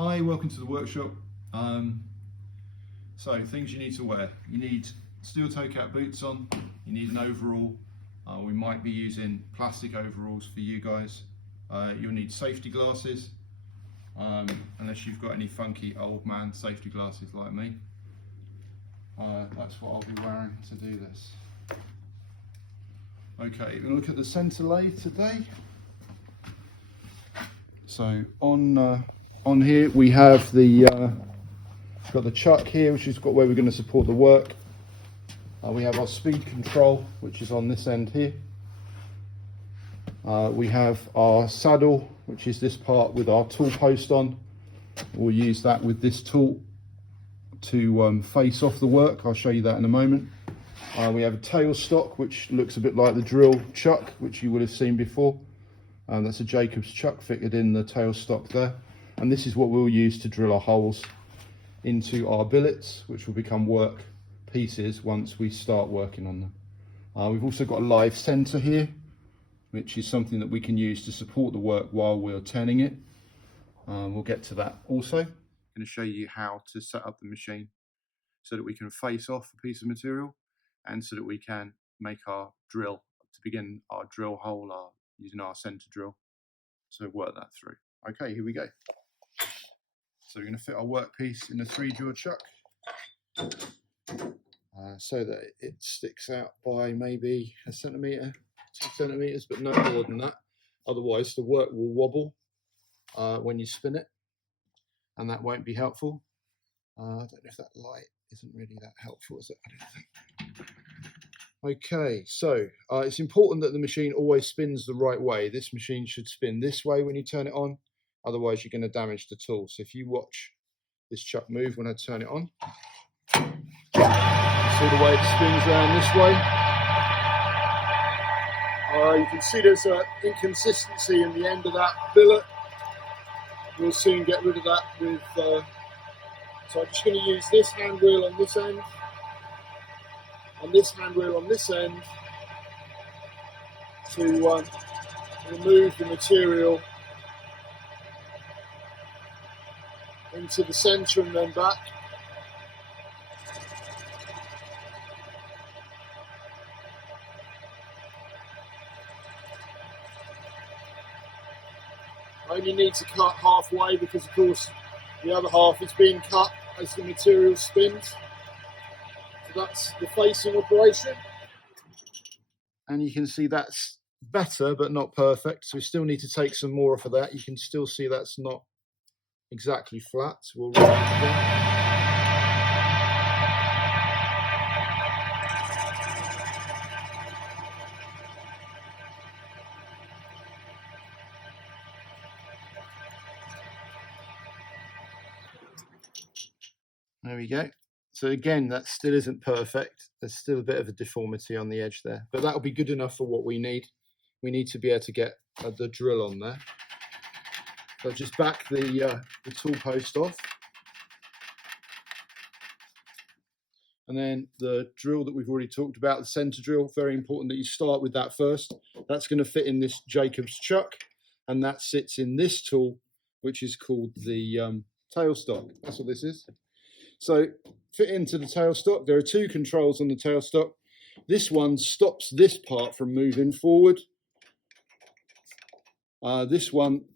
Hi, welcome to the workshop. So things you need to wear. You need steel toe cap boots on, you need an overall. We might be using plastic overalls for you guys. You'll need safety glasses, unless you've got any funky old man safety glasses like me. That's what I'll be wearing to do this. Okay, we'll look at the centre lathe today. So on here we have got the chuck here, which has got where we're going to support the work. We have our speed control, which is on this end here. We have our saddle, which is this part with our tool post on. We'll use that with this tool to face off the work. I'll show you that in a moment. We have a tail stock, which looks a bit like the drill chuck, which you would have seen before. That's a Jacobs chuck fitted in the tail stock there. And this is what we'll use to drill our holes into our billets, which will become work pieces once we start working on them. We've also got a live centre here, which is something that we can use to support the work while we're turning it. We'll get to that also. I'm going to show you how to set up the machine so that we can face off a piece of material and so that we can make our drill, to begin our drill hole using our centre drill. So work that through. Okay, here we go. So we're going to fit our workpiece in a 3-jaw chuck so that it sticks out by maybe 1 centimetre, 2 centimetres, but no more than that. Otherwise the work will wobble when you spin it, and that won't be helpful. I don't know if that light isn't really that helpful, is it? I don't think. Okay, so it's important that the machine always spins the right way. This machine should spin this way when you turn it on, otherwise you're going to damage the tool. So if you watch this chuck move when I turn it on, you see the way it spins around this way. You can see there's an inconsistency in the end of that billet. We'll soon get rid of that with, so I'm just going to use this hand wheel on this end, and this hand wheel on this end to remove the material into the centre and then back. I only need to cut halfway because of course the other half is being cut as the material spins. So that's the facing operation. And you can see that's better but not perfect, so we still need to take some more off of that. You can still see that's not exactly flat, so we'll roll it again. There we go. So again, that still isn't perfect. There's still a bit of a deformity on the edge there, but that'll be good enough for what we need. We need to be able to get the drill on there. So just back the tool post off. And then the drill that we've already talked about, the centre drill, very important that you start with that first. That's going to fit in this Jacobs chuck, and that sits in this tool, which is called the tailstock. That's what this is. So fit into the tailstock. There are 2 controls on the tailstock. This one stops this part from moving forward. This one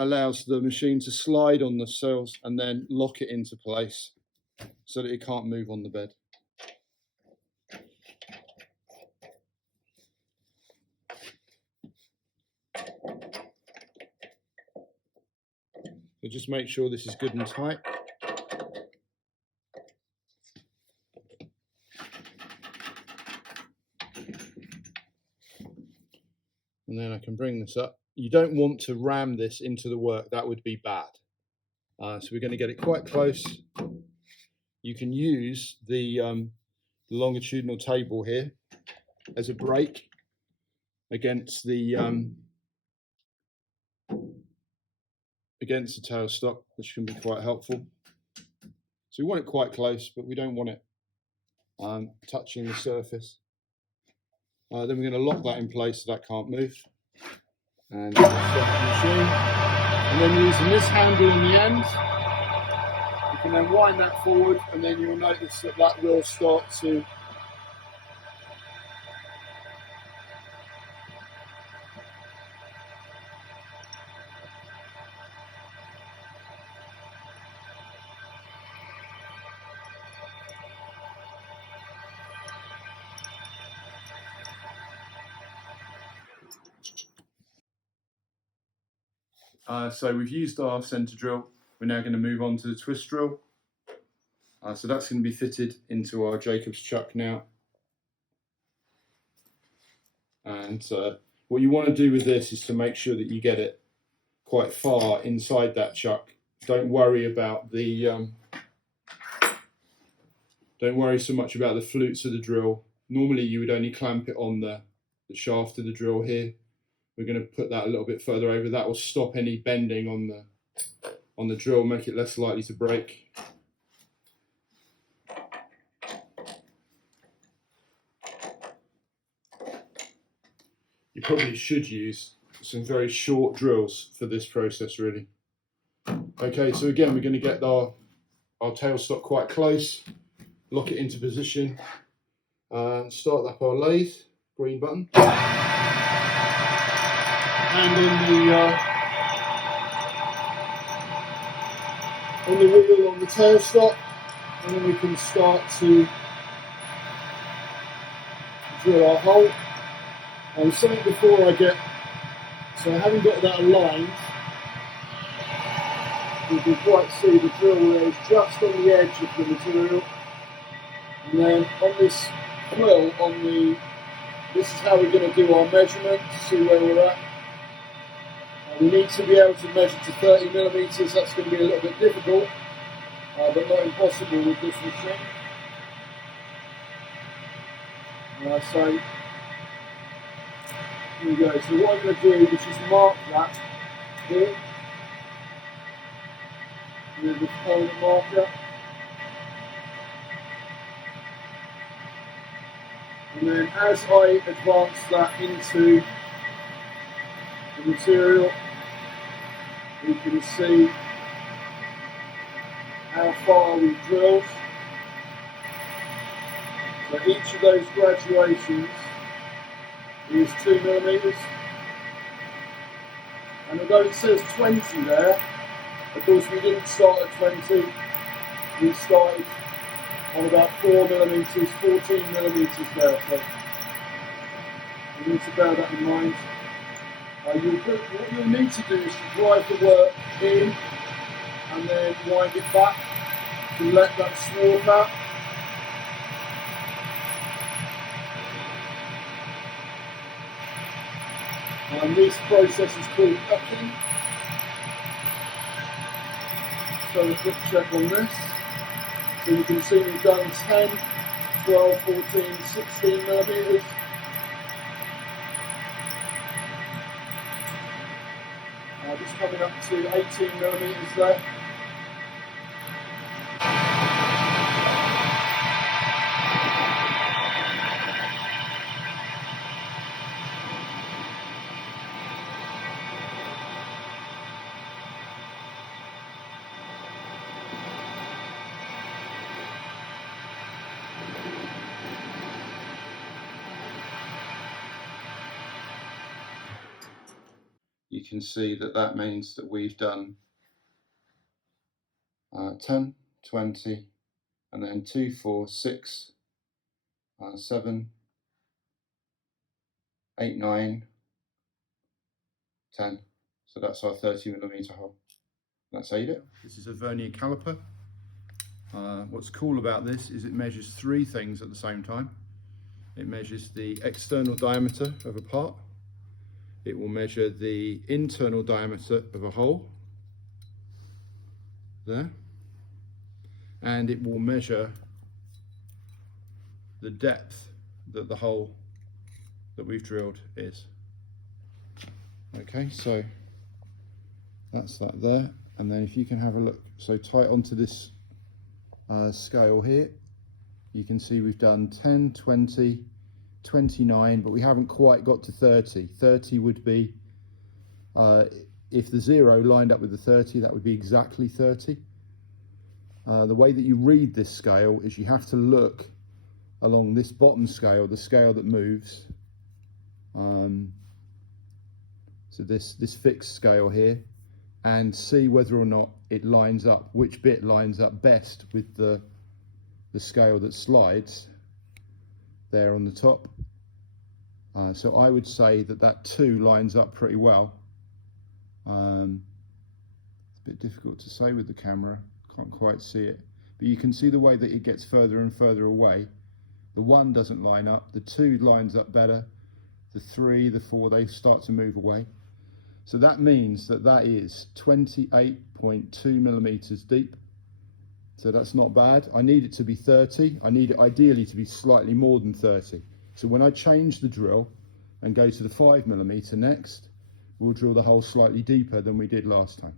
allows the machine to slide on the cells and then lock it into place so that it can't move on the bed. So just make sure this is good and tight. And then I can bring this up. You don't want to ram this into the work, that would be bad. So we're going to get it quite close. You can use the longitudinal table here as a brake against the tailstock, which can be quite helpful. So we want it quite close, but we don't want it touching the surface. Then we're going to lock that in place so that can't move. And And then using this handle in the end, you can then wind that forward, and then you'll notice that that will start to so we've used our centre drill. We're now going to move on to the twist drill. So that's going to be fitted into our Jacobs chuck now. And what you want to do with this is to make sure that you get it quite far inside that chuck. Don't worry about the don't worry so much about the flutes of the drill. Normally you would only clamp it on the shaft of the drill here. We're going to put that a little bit further over. That will stop any bending on the drill, make it less likely to break. You probably should use some very short drills for this process, really. Okay, so again, we're going to get our tailstock quite close, lock it into position, and start up our lathe. Green button. And on the wheel on the tailstock, and then we can start to drill our hole. And something before I get, so I haven't got that aligned, you can quite see the drill there is just on the edge of the material. And then on this quill, this is how we're going to do our measurement to see where we're at. We need to be able to measure to 30 millimeters. That's going to be a little bit difficult, but not impossible with this machine. So here we go. So what I'm going to do is just mark that here with the permanent marker. And then as I advance that into the material, we can see how far we've drilled. So each of those graduations is 2 millimeters. And although it says 20 there, of course we didn't start at 20, we started on about 4 millimeters, 14 millimeters there. So you need to bear that in mind. What you'll need to do is to drive the work in and then wind it back to let that swarf out. And this process is called cutting. So a quick check on this. So you can see we've done 10, 12, 14, 16 millimeters. Just coming up to 18 millimeters there. You can see that means that we've done 10, 20, and then 2, 4, 6, 7, 8, 9, 10. So that's our 30 millimeter hole. That's how you do it. This is a vernier caliper. What's cool about this is it measures 3 things at the same time. It measures the external diameter of a part. It will measure the internal diameter of a hole there, and it will measure the depth that the hole that we've drilled is. Okay, so that's that there, and then if you can have a look, so tight onto this scale here, you can see we've done 10, 20, 29, but we haven't quite got to 30. 30 would be if the 0 lined up with the 30, that would be exactly 30. The way that you read this scale is you have to look along this bottom scale, the scale that moves. So this fixed scale here, and see whether or not it lines up, which bit lines up best with the scale that slides there on the top. So I would say that 2 lines up pretty well. It's a bit difficult to say with the camera, can't quite see it, but you can see the way that it gets further and further away. The 1 doesn't line up, the 2 lines up better, the 3, the 4, they start to move away. So that means that is 28.2 millimeters deep. So that's not bad. I need it to be 30. I need it ideally to be slightly more than 30. So when I change the drill and go to the 5 millimeter next, we'll drill the hole slightly deeper than we did last time.